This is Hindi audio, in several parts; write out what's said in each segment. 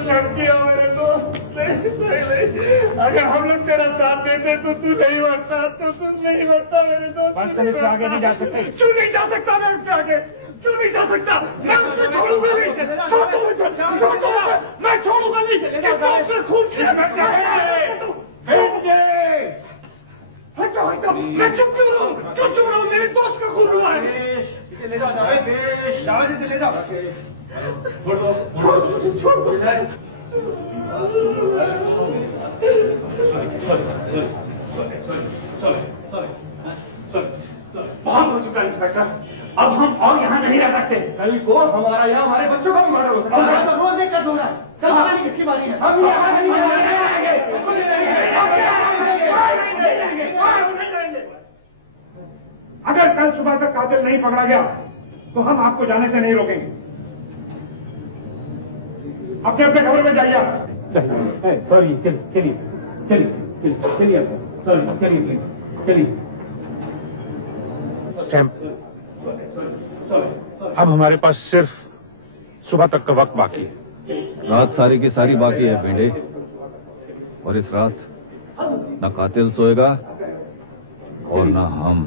शक किया मेरे दोस्त। नहीं, अगर हम लोग तेरा साथ देते तो तू नहीं मरता, मेरे दोस्त। बस तुम इससे आगे नहीं जा सकते। क्यों नहीं जा सकता मैं इसके आगे? क्यों नहीं जा सकता? मैं उसको छोड़ूंगा नहीं, छोड़ दूंगा, मैं छोड़ूंगा नहीं। किसने उसने खून किया? मैं चुप क्यों रहूं? क्यों चुप रहूं? मेरे दोस्त का खून हुआ है। इसे ले जाओ जावेद, इसे ले जाओ। छोड़ दो। बहुत हो चुका इंस्पेक्टर, अब हम और यहाँ नहीं रह सकते। कल को हमारा यहाँ हमारे बच्चों का भी मर्डर हो सकता है। तो रोज एक कत्ल हो रहा है, कल पता नहीं किसकी बारी है। हम यहाँ नहीं रहेंगे। अगर कल सुबह तक कातिल नहीं पकड़ा गया तो हम आपको जाने से नहीं रोकेंगे। अपने अपने कमरे में जाइए। सॉरी, चलिए सॉरी, चलिए प्लीज चलिए। सैम, अब हमारे पास सिर्फ सुबह तक का वक्त बाकी है। रात सारी की सारी बाकी है बेटे, और इस रात न कातिल सोएगा और न हम।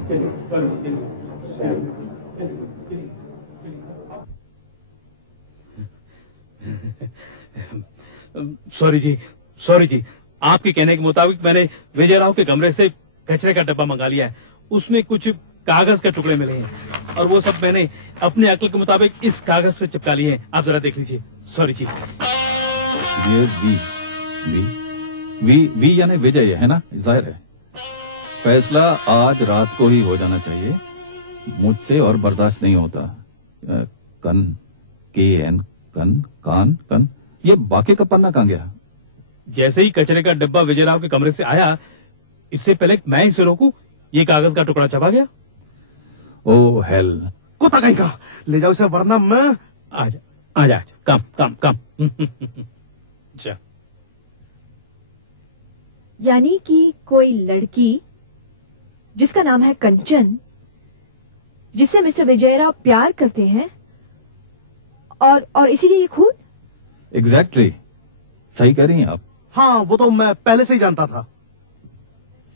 सॉरी जी, आपके कहने के मुताबिक मैंने विजय राव के कमरे से कचरे का डब्बा मंगा लिया है। उसमें कुछ कागज के टुकड़े मिले हैं और वो सब मैंने अपने अक्ल के मुताबिक इस कागज पे चिपका लिए हैं। आप जरा देख लीजिए। सॉरी जी। ये वी यानी विजय है ना? जाहिर है फैसला आज रात को ही हो जाना चाहिए, मुझसे और बर्दाश्त नहीं होता। कन ये बाकी का पन्ना कहाँ गया? जैसे ही कचरे का डब्बा विजय राव के कमरे से आया, इससे पहले मैं इसे रोकूं, ये कागज का टुकड़ा चबा गया। ओ हेल, कुत्ता कहीं का, ले जाओ इसे वरना मैं। आजा, कम। जा। यानी कि कोई लड़की जिसका नाम है कंचन, जिससे मिस्टर विजयराव प्यार करते हैं, और इसीलिए ये खून। एग्जैक्टली, सही कह रही हैं आप। हाँ, वो तो मैं पहले से ही जानता था।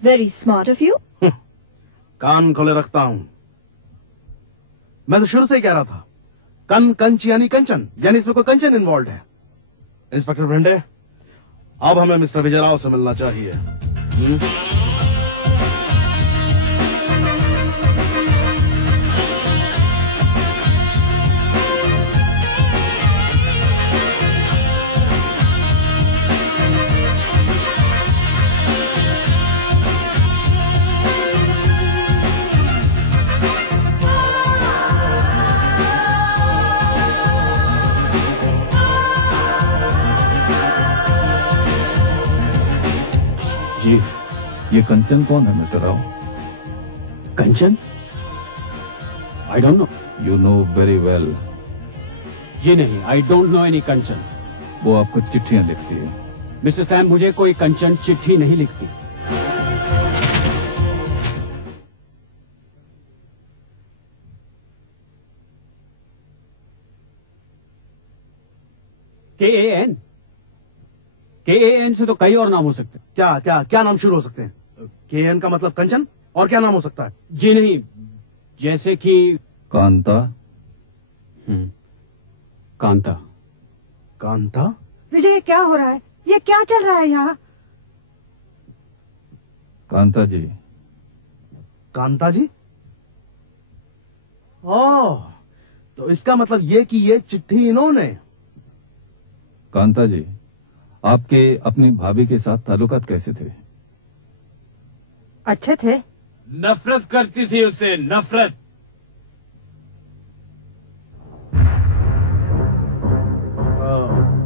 Very smart of you. कान खोले रखता हूं। मैं तो शुरू से ही कह रहा था, कंच यानी कंचन, यानी इसमें कोई कंचन इन्वॉल्व है। इंस्पेक्टर भिंडे, अब हमें मिस्टर विजयराव से मिलना चाहिए। जी, ये कंचन कौन है mister Rao? Kanchan? I don't know. You know very well. जी नहीं, I don't know any Kanchan. वो आपको चिट्ठियां लिखती है। मिस्टर सैम, मुझे कोई कंचन चिट्ठी नहीं लिखती। KAN से तो कई और नाम हो सकते हैं। क्या नाम शुरू हो सकते हैं? KN का मतलब कंचन, और क्या नाम हो सकता है? जी नहीं, जैसे कि कांता। कांता? विजय, ये क्या हो रहा है? ये क्या चल रहा है यहाँ? कांता जी। कांता जी? ओह, तो इसका मतलब ये कि ये चिट्ठी इन्होंने। कांता जी, आपके अपनी भाभी के साथ ताल्लुकात कैसे थे? अच्छे थे। नफरत करती थी उससे, नफरत।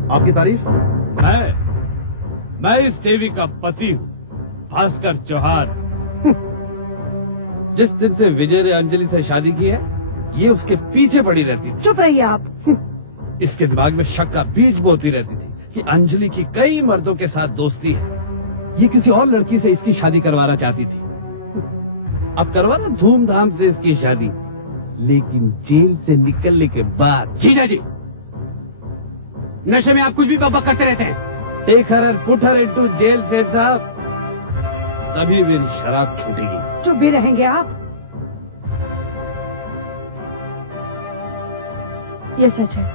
आपकी तारीफ? मैं इस देवी का पति हूँ, भास्कर चौहान। जिस दिन से विजय ने अंजलि से शादी की है, ये उसके पीछे पड़ी रहती थी। चुप रहिए आप। इसके दिमाग में शक का बीज बोती रहती थी कि अंजलि की कई मर्दों के साथ दोस्ती है। ये किसी और लड़की से इसकी शादी करवाना चाहती थी। अब करवाना धूमधाम से इसकी शादी, लेकिन जेल से निकलने के बाद। जीजा जी, नशे में आप कुछ भी बकबक करते रहते हैं। Take her and put her into jail सेठ साहब, तभी मेरी शराब छूटेगी। चुप भी रहेंगे आप? ये सच है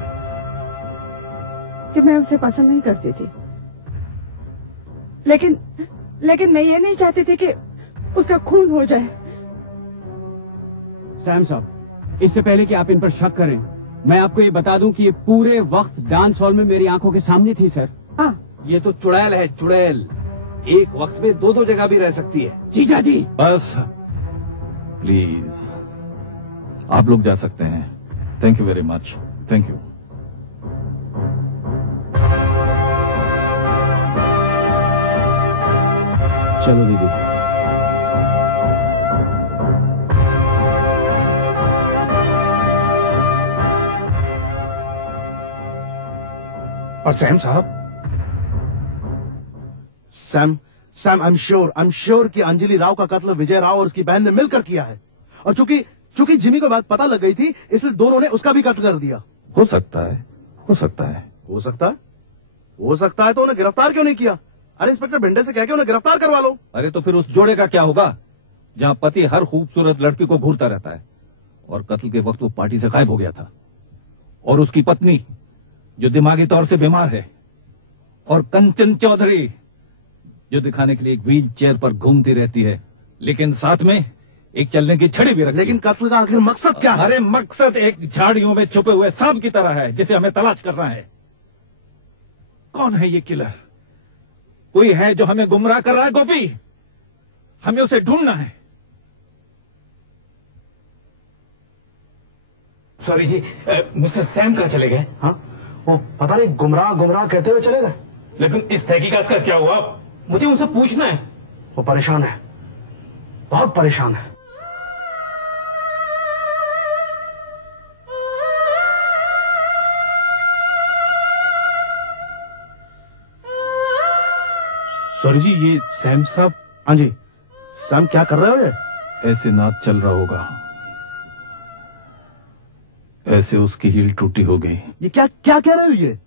कि मैं उसे पसंद नहीं करती थी, लेकिन मैं ये नहीं चाहती थी कि उसका खून हो जाए। सैम साहब, इससे पहले कि आप इन पर शक करें, मैं आपको ये बता दूं कि ये पूरे वक्त डांस हॉल में मेरी आंखों के सामने थी सर। हाँ, ये तो चुड़ैल है, चुड़ैल। एक वक्त में दो दो जगह भी रह सकती है। जीजा जी बस प्लीज, आप लोग जा सकते हैं। Thank you very much, thank you. चलो दीदी। और सैम साहब, सैम आई एम श्योर कि अंजलि राव का कत्ल विजय राव और उसकी बहन ने मिलकर किया है। और चूंकि जिमी को बात पता लग गई थी, इसलिए दोनों ने उसका भी कत्ल कर दिया। हो सकता है, हो सकता है, हो सकता है, हो सकता है। तो उन्हें गिरफ्तार क्यों नहीं किया? अरे इंस्पेक्टर भिंडे से कह के उन्हें गिरफ्तार करवा लो। अरे तो फिर उस जोड़े का क्या होगा जहां पति हर खूबसूरत लड़की को घूरता रहता है और कत्ल के वक्त वो पार्टी से गायब हो गया था, और उसकी पत्नी जो दिमागी तौर से बीमार है, और कंचन चौधरी जो दिखाने के लिए एक व्हील चेयर पर घूमती रहती है, लेकिन साथ में एक चलने की छड़ी भी रखती। लेकिन कत्ल का आखिर मकसद क्या है? अरे मकसद एक झाड़ियों में छुपे हुए सांप की तरह है जिसे हमें तलाश करना है। कौन है ये किलर? कोई है जो हमें गुमराह कर रहा है गोपी, हमें उसे ढूंढना है। सॉरी जी, मिस्टर सैम कहाँ चले गए? हाँ, वो पता नहीं गुमराह कहते हुए चले गए। लेकिन इस तहकीकात का क्या हुआ? मुझे उनसे पूछना है। वो परेशान है, बहुत परेशान है। सॉरी जी, ये सैम साहब। हाँ जी, सैम क्या कर रहे हो ये? ऐसे नाच चल रहा होगा, ऐसे उसकी हील टूटी हो गई। ये क्या क्या कह रहे हो ये?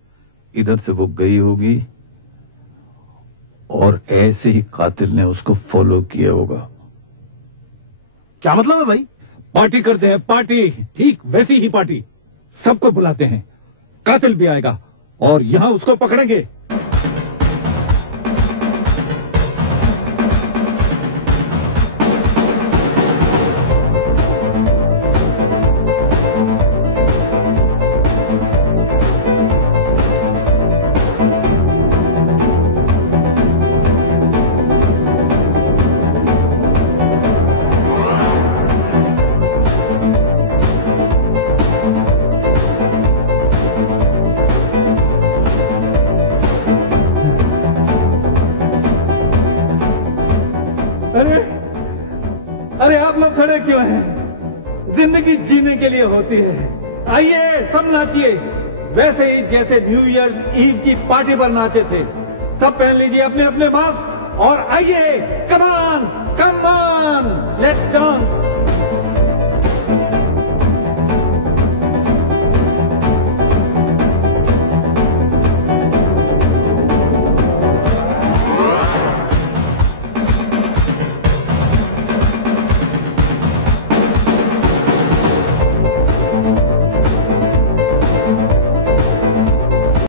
इधर से वो गई होगी और ऐसे ही कातिल ने उसको फॉलो किया होगा। क्या मतलब है भाई? पार्टी करते हैं, पार्टी, ठीक वैसी ही पार्टी। सबको बुलाते हैं, कातिल भी आएगा और यहां उसको पकड़ेंगे। अरे आप लोग खड़े क्यों हैं? जिंदगी जीने के लिए होती है। आइए सब नाचिए, वैसे ही जैसे न्यू ईयर ईव की पार्टी पर नाचे थे। सब पहन लीजिए अपने अपने मास्क और आइए, कम ऑन, लेट्स डांस।